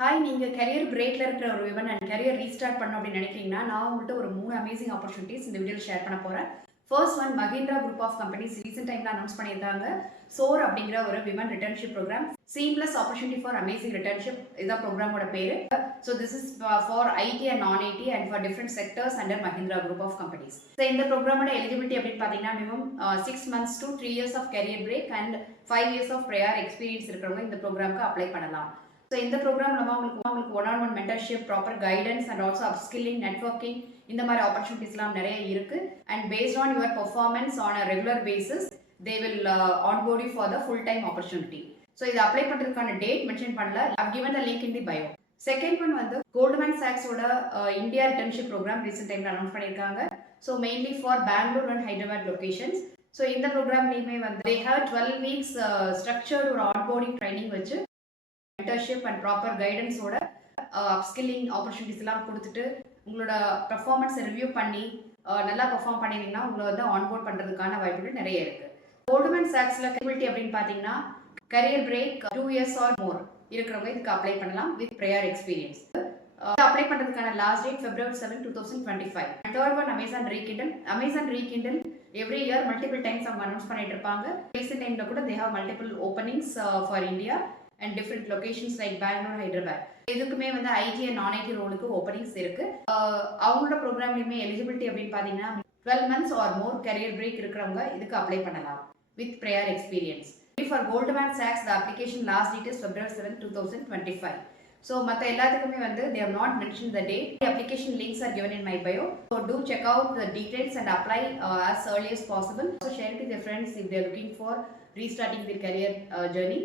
Hi, நீங்க career பிரேக்ல இருக்கிற ஒரு விமன் அண்ட் கரியர் ரீஸ்டார்ட் பண்ணணும் அப்படின்னு நினைக்கிறீங்கன்னா, நான் உங்கள்கிட்ட ஒரு 3 அமேசிங் ஆப்பர்ச்சுனிட்டிஸ் இந்த வீடியோல ஷேர் பண்ண போறேன். First one Mahindra group of companies recent டைம்ல அனௌன்ஸ் பண்ணியிருக்காங்க. சோர் அப்படிங்கிற ஒரு women returnship programme. Seamless opportunity for amazing returnship இதான் ப்ரோக்ராமோட பேரு. So this is for IT and non IT and for different sectors under Mahindra group of companies. So இந்த ப்ரோக்ராமோட eligibility அப்படின்னு பார்த்தீங்கன்னா minimum 6 months to 3 years of career break and 5 years of prior experience இருக்கிறவங்க இந்த ப்ரோக்ராமுக்கு அப்ளை பண்ணலாம். So இந்த program நம்ம உங்களுக்கு one mentorship, proper guidance and also upskilling, networking இந்த மாதிரி ஆப்பர்ச்சுனிட்டிஸ்லாம் நிறைய இருக்கு. And based on your performance on a regular basis they will onboard you for the full time opportunity. So இதை அப்ளை பண்ணுறதுக்கான டேட் மென்ஷன் பண்ணல. I've given the link in the bio. Second one வந்து Goldman சாக்ஸோட India returnship program recent டைம்ல announce பண்ணியிருக்காங்க. So mainly for Bangalore and Hyderabad locations. So இந்த ப்ரோக்ராம்லேயுமே வந்து they have 12 weeks structured ஒரு ஆன்போர்டிங் ட்ரைனிங் வச்சு மென்டர்ஷிப் அண்ட் ப்ராப்பர் கைடன்ஸோட அப்ஸ்கில்லிங் ஆப்பர்ச்சுனிட்டிஸ் எல்லாம் கொடுத்துட்டு உங்களோட பெர்ஃபார்மன்ஸை ரிவ்யூ பண்ணி நல்லா பெர்ஃபார்ம் பண்ணியிருந்தீங்கன்னா உங்களை வந்து ஆன்போர்ட் பண்ணுறதுக்கான வாய்ப்புகள் நிறைய இருக்கு. கோல்ட்மேன் சாக்ஸில் கேபிலிட்டி அப்படின்னு பார்த்தீங்கன்னா career break 2 years or more இருக்கிறவங்க இதுக்கு அப்ளை பண்ணலாம் வித் ப்ரையர் எக்ஸ்பீரியன்ஸ். அப்ளை பண்ணுறதுக்கான last date February 7, 2025. Third one Amazon Rekindle every year multiple times அவங்க அனௌன்ஸ் பண்ணிட்டு இருப்பாங்க. ரீசெண்ட் டைம்ல கூட they have multiple openings for India and different locations like Bangalore, Hyderabad. இதுக்குமே வந்து ஐடி அண்ட் நான் ஐடி ரோலுக்கு openings இருக்கு. அவங்களோட ப்ரோக்ராம்லையுமே எலிஜிபிலிட்டி அப்படின்னு பார்த்தீங்கன்னா 12 months or more career break இருக்கிறவங்க இதுக்கு அப்ளை பண்ணலாம் with prior experience. For Goldman socks the application last date is February 7, 2025. So மற்ற எல்லாத்துக்குமே வந்து they have not mentioned the date. The application links are given in my bio. So do check out the details and apply as early as possible. So share it with your friends if they are looking for restarting their career journey.